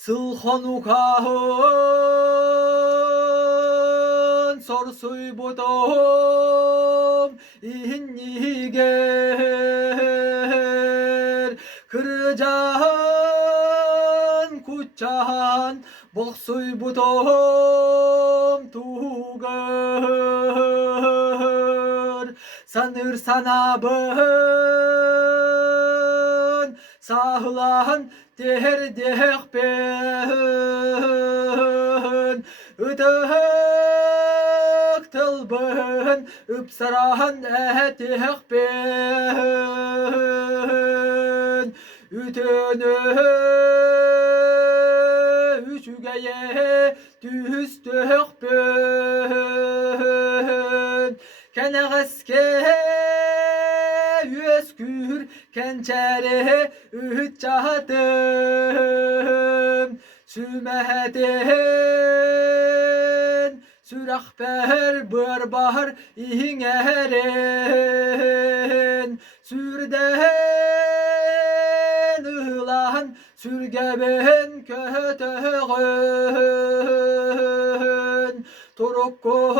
Sılhanukahın sorsuy budum inniger kırcan kuçan boksuy budum tuger sanır sanabın sahlan derdek ben ödek tılbın üpsarahan etek ben ütünü üçügeye düzdük ben kenegeske yüzkür kençere ütçadım sümehedin sürahber bir bahar iğnerin sürden ılan sürgeben kötüğün turukku